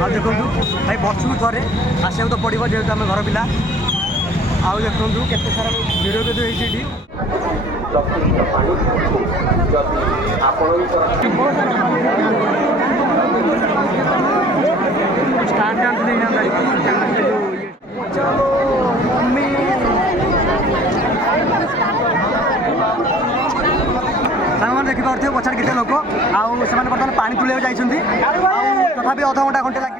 ଆଉ ଦେଖନ୍ତୁ ଭାଇ ବର୍ଷକୁ ଥରେ ଆସିବାକୁ ତ ପଡ଼ିବ ଯେହେତୁ ଆମେ ଘର ପିଲା। ଆଉ ଦେଖନ୍ତୁ କେତେ ସାରା ଭିଡ଼ିଓ ହେଇଛି ଏଠି। सामने देखिपे पचार केते लोक आउ बर्तमान पानी तुले जाइछन्ती तथापि अध घंटा घंटे लगे।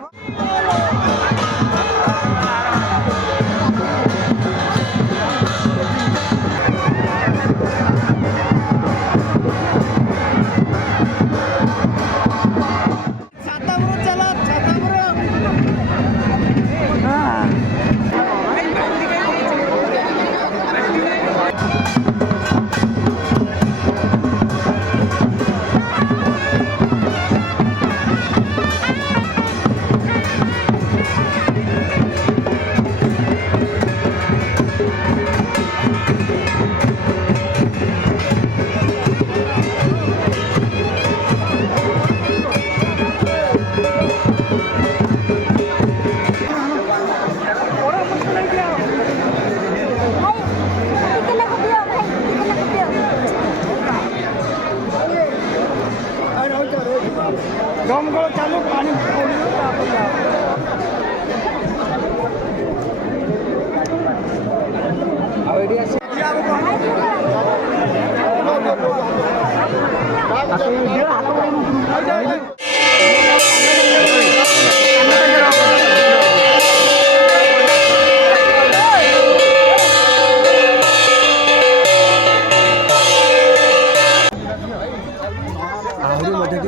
दमकल चालू पानी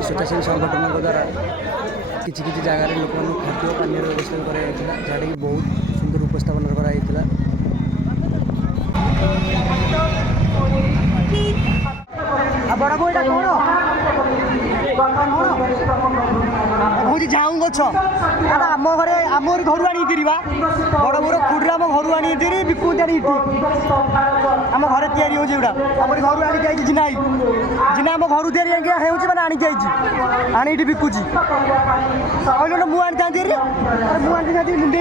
स्वेच्छासेवी संगठन द्वारा किसी किसी जगार लोक खाद्य पानी व्यवस्था जहाँटा कि बहुत सुंदर उपस्थापन कराइला। बड़ा बोईटा कौन हूँ झाऊ गछ आम घरे आमर घर आनी बड़ बोर खुड़ी आम घर आनी बिकुंत इटी आम घर तैयारी हो आम घर आनी जाइए जिना जिना आम घर तैयारी मैंने आनी जाइए आनी ये बिकुची कहल मुझे आनी था मुझे आनी मुंडे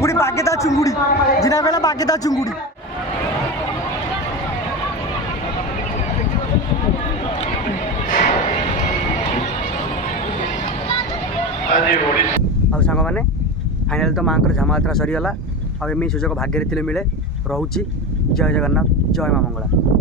गोटे बागेदा चुंगुड़ी जिना बेला बागेदा चुंगुड़ी आउ सांग मैंने फाइनाल तो माँ झामा यात्रा सरीगला आम सुजोग भाग्य मिले रोची। जय जगन्नाथ जय माँ मंगला।